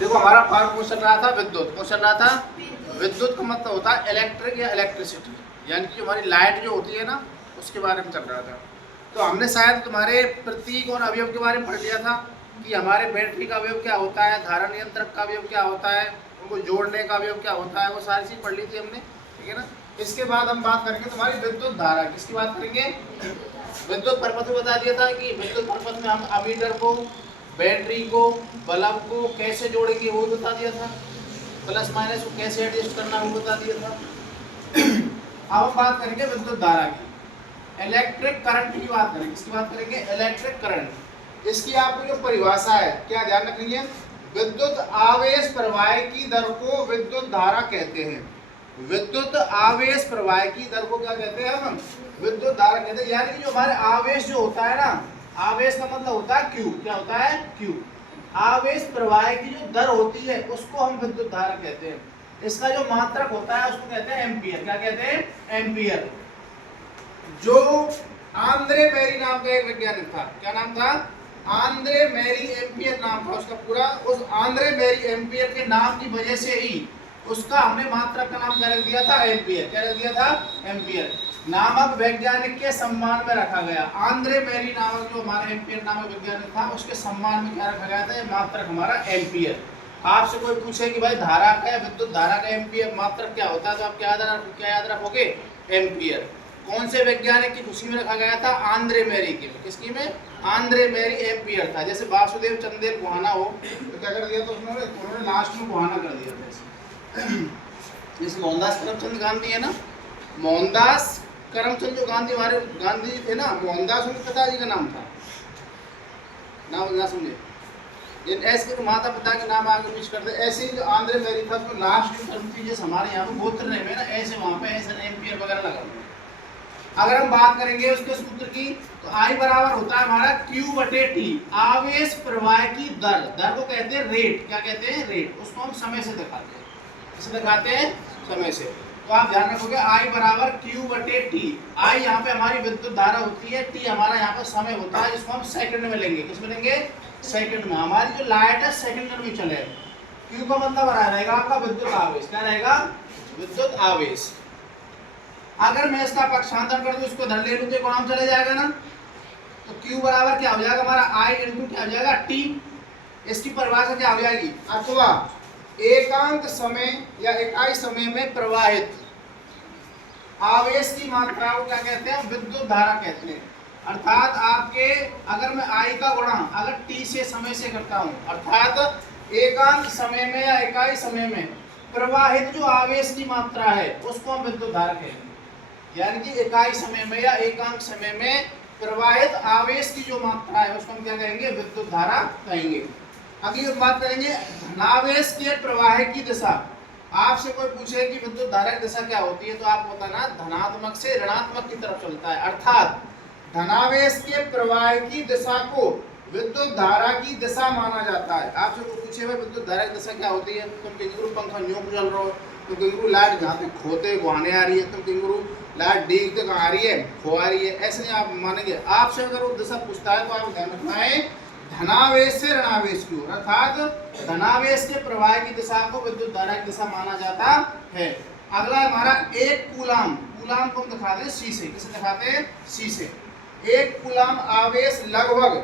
देखो हमारा क्वेश्चन रहा था विद्युत, क्वेश्चन रहा था विद्युत का मतलब होता है इलेक्ट्रिक या इलेक्ट्रिसिटी, यानी कि हमारी लाइट जो होती है ना उसके बारे में चल रहा था। तो हमने शायद तुम्हारे प्रतीक और अवयव के बारे में पढ़ लिया था कि हमारे बैटरी का अवयव क्या होता है, धारा नियंत्रक का अवयव क्या होता है, उनको जोड़ने का अवयव क्या होता है, वो सारी चीज पढ़ ली थी हमने, ठीक है ना। इसके बाद हम बात करेंगे तुम्हारी विद्युत धारा, किसकी बात करेंगे, विद्युत परिपथ में बता दिया था कि विद्युत परिपथ में हम अमीटर को, बैटरी को, बल्ब को कैसे जोड़ेंगे वो बता दिया था, प्लस माइनस को कैसे एडजस्ट करना वो बता दिया था। अब हम बात करेंगे विद्युत धारा की, इलेक्ट्रिक करंट की बात करेंगे, किसकी बात करेंगे, इलेक्ट्रिक करंट। इसकी आपको जो परिभाषा है क्या ध्यान रखनी है, विद्युत आवेश प्रवाह की दर को विद्युत धारा कहते हैं। विद्युत आवेश प्रवाह की दर को क्या कहते हैं हम, विद्युत धारा कहते हैं। यानी कि जो हमारे आवेश जो होता है ना, आवेश का मतलब होता है क्यू, क्या होता है क्यू, आवेश प्रवाह की जो दर होती है उसको हम विद्युत धारा कहते हैं। इसका जो मात्रक होता है उसको कहते हैं एम्पियर, क्या कहते हैं एम्पियर। जो आंद्रे मेरी नाम का एक वैज्ञानिक था, क्या नाम था, आंद्रे मेरी एम्पियर नाम था उसका पूरा, उस आंद्रे मेरी एम्पियर के नाम की वजह से ही उसका हमने मात्रक का नाम क्या रख दिया था, एम्पियर, क्या रख दिया था, एम्पियर। नामक वैज्ञानिक के सम्मान में रखा गया, आंद्रे मेरी नामक जो हमारा एम्पियर नामक वैज्ञानिक था उसके सम्मान में क्या रखा गया था, मात्रक हमारा एम्पियर। आपसे कोई पूछे कि भाई धारा का, विद्युत धारा का एम्पियर मात्रक क्या होता है, तो आप क्या याद रखोगे, एम्पियर। कौन से वैज्ञानिक की खुशी में रखा गया था, आंद्रे मेरी की, किसकी में, आंद्रे मेरी एम्पियर था। जैसे वासुदेव चंदेल गुहाना हो तो क्या कर दिया था उन्होंने लास्ट में गुहाना कर दिया था। जैसे मोहनदास करमचंद गांधी है ना, मोहनदास करमचंद जो गांधी, हमारे गांधी जी थे ना, मोहनदास उनके पिताजी का नाम था, नाम ना समझे, ऐसे के माता पिता के नाम आगे पीछे करते। ऐसे ही जो आंद्रे मेरी था उसको लास्ट में टर्म थी, जैसे हमारे यहाँ पे गोत्र में ना, ऐसे वहाँ पे ऐसे एम्पियर वगैरह लगा। अगर हम बात करेंगे उसके सूत्र की तो I बराबर होता है हमारा Q बटे T, आवेश प्रवाह की दर, दर को कहते हैं रेट, क्या कहते हैं रेट, उसको हम समय से दिखाते हैं, किसे दिखाते हैं, समय से। तो आप ध्यान रखोगे I बराबर Q बटे T, I यहाँ पे हमारी विद्युत धारा होती है, T हमारा यहाँ पे समय होता है, जिसको हम सेकंड में लेंगे, किसमें लेंगे, सेकंड में। हमारी जो लाइट है सेकंड में चले, Q का मतलब रहेगा आपका विद्युत आवेश, क्या रहेगा, विद्युत आवेश। अगर मैं इसका पक्षांतर कर दूं, इसको धर ले लूं तो गुणाम चले जाएगा ना, तो Q बराबर क्या हो जाएगा हमारा I इंटू क्या हो जाएगा T। इसकी परिभाषा क्या हो जाएगी, अथवा एकांक समय या इकाई समय में प्रवाहित आवेश की मात्रा को क्या कहते हैं, विद्युत धारा कहते हैं। अर्थात आपके अगर मैं I का गुणा अगर T से समय से करता हूं, अर्थात एकांक समय में या इकाई समय में प्रवाहित जो आवेश की मात्रा है उसको हम विद्युत धारा कहते हैं। यानी कि इकाई समय में या एकांक समय में प्रवाहित आवेश की जो मात्रा है उसको हम क्या कहेंगे, विद्युत धारा कहेंगे। अगली बात करेंगे धनावेश के प्रवाह की दिशा। आपसे कोई पूछे कि विद्युत धारा की दिशा क्या होती है, तो आप बताना धनात्मक से ऋणात्मक की तरफ चलता है, अर्थात धनावेश के प्रवाह की दिशा को विद्युत धारा की दिशा माना जाता है। आपसे कोई पूछे हुए विद्युत धारा की दिशा क्या होती है, तुम किंगरू पंखा न्यू चल रहा हो, तुम किंगरू लाइट जहाँ पे खोते गुहाने आ रही है, तुम किंगरू लाइट डीगते कहाँ आ रही है, खो आ रही है, ऐसे नहीं आप मानेंगे। आपसे अगर वो दिशा पूछता है तो आप ध्यान रखना है धनावेश से ऋणावेश की ओर, अर्थात धनावेश के प्रवाह की दिशा को विद्युत धारा की दिशा माना जाता है। अगला हमारा एक कूलाम, कूलाम को हम दिखाते हैं सी से, किसे दिखाते हैं, सी से। एक कूलाम आवेश लगभग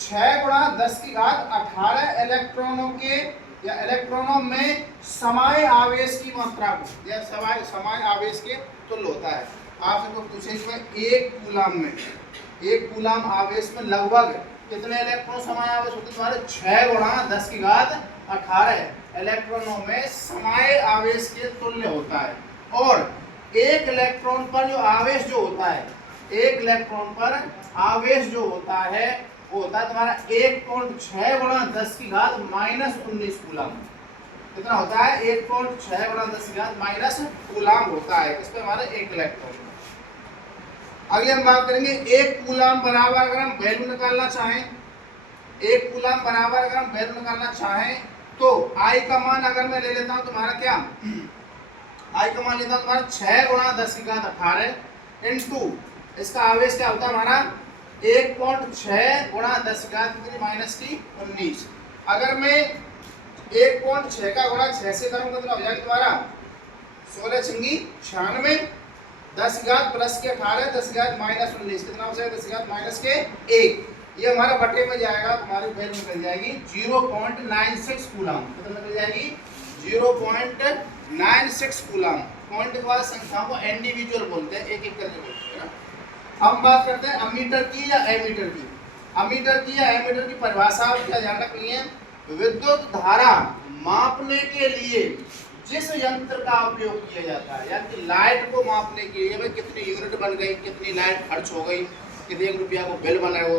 6 गुणा 10 की घात 18 इलेक्ट्रॉनों के या इलेक्ट्रॉनों में समय आवेश की मात्रा को या समय आवेश के तुल्य होता है। आपसे को पूछेंगे एक कूलाम में, एक कूलाम आवेश में लगभग कितने इलेक्ट्रॉन समय आवेश होते हैं, तुम्हारे 6 गुणा 10 की घात 18 इलेक्ट्रॉनों में समय आवेश के तुल्य होता है। और एक इलेक्ट्रॉन पर जो आवेश जो होता है, एक इलेक्ट्रॉन पर आवेश जो होता है वो होता है तुम्हारा 1.6 गुणा 10 की घात -19 कूलाम। कितना होता है, 1.6 गुणा 10 की घात माइनस कूलाम होता है, इस पे हमारा एक इलेक्ट्रॉन। अगले हम बात करेंगे एक कूलाम बराबर अगर हम वैल्यू निकालना चाहें, एक कूलाम बराबर अगर हम वैल्यू निकालना चाहें तो I का मान अगर मैं ले लेता हूं तुम्हारा क्या, I का मान लेता हूं तुम्हारा 6 गुणा 10 की घात 18 इंटू इसका आवेश क्या होता है हमारा 1.6 गुणा 10 की घात -19। अगर मैं 1.6 का गुणा 6 से करूँ कितना हो जाएगा तुम्हारा 16 छिंगी 96, 10 घात प्लस के 18, 10 घात माइनस 19 कितना हो जाएगा 10 घात माइनस के 1। ये हमारा बटे में जाएगा, तुम्हारी वैल्यू निकल जाएगी 0.96 कूलम। कितना निकल जाएगी 0.96 कूलम। पॉइंट के बाद संख्याओं को इंडिविजुअल बोलते हैं, एक एक करके बोलते हैं ना। अब बात करते हैं अमीटर की या एमीटर की। अमीटर की या एमीटर की परिभाषा क्या ध्यान रखनी है, विद्युत धारा मापने के लिए जिस यंत्र का उपयोग किया जाता है, यानी लाइट को मापने के लिए भाई कितनी यूनिट बन गई, कितनी लाइट खर्च हो गई, कितने रुपया को बिल बना हो,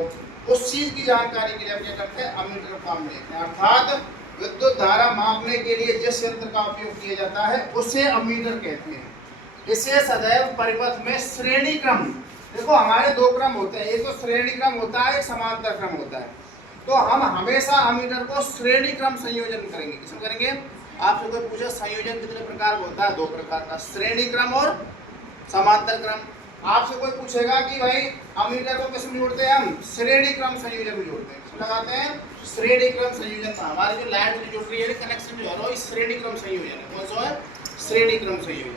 उस चीज की जानकारी के लिए हम क्या करते हैं अमीटर का काम लेते हैं। अर्थात विद्युत धारा मापने के लिए जिस यंत्र का उपयोग किया जाता है उसे अमीटर कहते हैं। इसे सदैव परिपथ में श्रेणी क्रम, देखो हमारे दो क्रम होते हैं, एक तो श्रेणी क्रम होता है, एक समांतर क्रम होता है। तो हम हमेशा अमीटर को श्रेणी क्रम संयोजन करेंगे। किसमें करेंगे, आपसे कोई पूछे संयोजन कितने प्रकार का होता है, दो प्रकार का, श्रेणी क्रम और समांतर क्रम। आपसे कोई पूछेगा कि भाई अमीटर को किसमें जोड़ते हैं, हम श्रेणी क्रम संयोजन में जोड़ते हैं। किसमें लगाते हैं, श्रेणी क्रम संयोजन। हमारी जो लाइट जो जुड़ रही है कनेक्शन जो है श्रेणी क्रम संयोजन है। कौन सा है, श्रेणी क्रम संयोजन,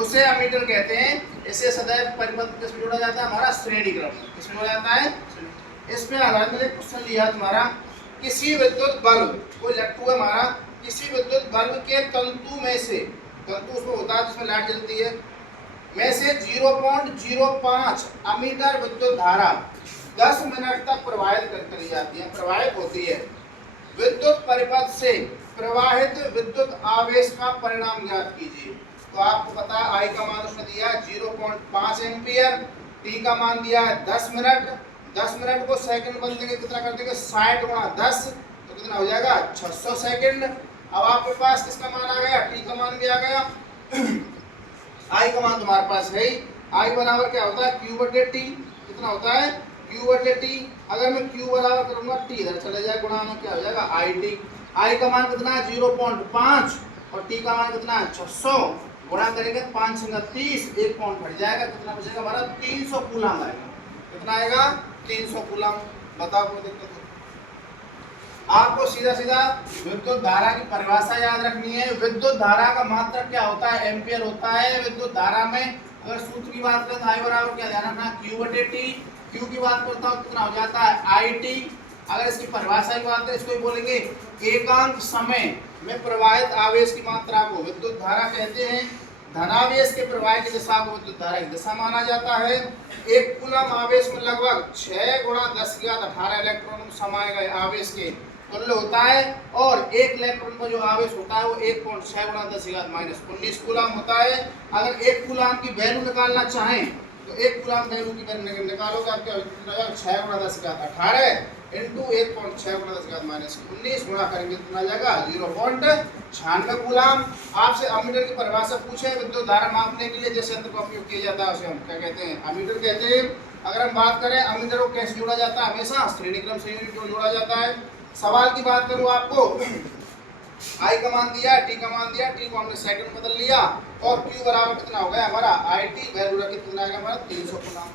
उसे अमीटर कहते हैं। इसे सदैव परिपथ किसमें जोड़ा जाता है, हमारा श्रेणी क्रम। किसमें जोड़ा जाता है, इसमें आधारित क्वेश्चन लिया तुम्हारा, किसी विद्युत बल्ब को लट्टू है हमारा, किसी विद्युत बल्ब के तंतु में से, तंतु उसमें होता है जिसमें लाइट जलती है, में से 0.05 अमीटर विद्युत धारा 10 मिनट तक प्रवाहित करी जाती है, प्रवाहित होती है। विद्युत परिपथ से प्रवाहित विद्युत आवेश का परिणाम ज्ञात कीजिए। तो आपको पता है आई का मान उसने दिया है 0.5 एम्पियर, टी का मान दिया है 10 मिनट। 10 मिनट को सेकंड बदल देंगे, कितना कर देंगे 60 गुणा 10, तो कितना हो जाएगा 600 सेकंड। अब आपके पास किसका मान आ गया, टी का मान भी आ गया। आई का मान तुम्हारे पास है ही, आई बराबर क्या होता है क्यू बटे टी। कितना होता है क्यू बटे टी। अगर मैं क्यू बराबर करूंगा टी इधर चले जाए, गुणा में क्या हो जाएगा आई टी। आई का मान कितना है 0.5 और टी का मान कितना है 600, गुणा करेंगे 5 से 30, 1 पॉइंट घट जाएगा, कितना बचेगा हमारा 300 कूलम आएगा। कितना आएगा 300 कूलम। बताओ कोई दिक्कत है, आपको सीधा सीधा विद्युत धारा की परिभाषा याद रखनी है। विद्युत धारा का मात्रक क्या होता है, एम्पियर होता है। विद्युत धारा में अगर सूत्र की बात करें तो आई बराबर क्या ध्यान रखना, क्यू बटे टी। क्यू की बात करता हूँ कितना हो जाता है आई टी। अगर इसकी परिभाषा की बात करें इसको बोलेंगे एकांक समय में प्रवाहित आवेश की मात्रा को विद्युत धारा कहते हैं। धनावेश के प्रवाह की दिशा को विद्युत धारा की दिशा माना जाता है। एक कूलम आवेश में लगभग 6 गुणा 10 की घात 18 इलेक्ट्रॉन समाये गए आवेश के तुल्य होता है, और एक इलेक्ट्रॉन का जो आवेश होता है वो 1.6 गुणा 10 की घात माइनस 19 कूलम होता है। अगर एक कूलम की वैल्यू निकालना चाहें तो एक कूलम वैल्यू की वैल्यू निकालोगे आपके 6 गुणा 10 की घात 18 इंटू 1.6 गुणा 10 की घात माइनस 19 गुणा करेंगे कितना जाएगा 0.96 कूलम। आपसे अमीटर की परिभाषा पूछे विद्युत धारा मापने के लिए जिस यंत्र का उपयोग किया जाता है उसे हम क्या कहते हैं, अमीटर कहते हैं। अगर हम बात करें अमीटर को कैसे जोड़ा जाता है, हमेशा श्रेणी क्रम संयोजन को जोड़ा जाता है। सवाल की बात करूं आपको, आई का मान दिया, टी का मान दिया, टी को हमने सेकंड बदल लिया, और क्यू बराबर कितना हो गया हमारा आई टी, वैल्यू रखी कितना आ गया हमारा 300 कूलम।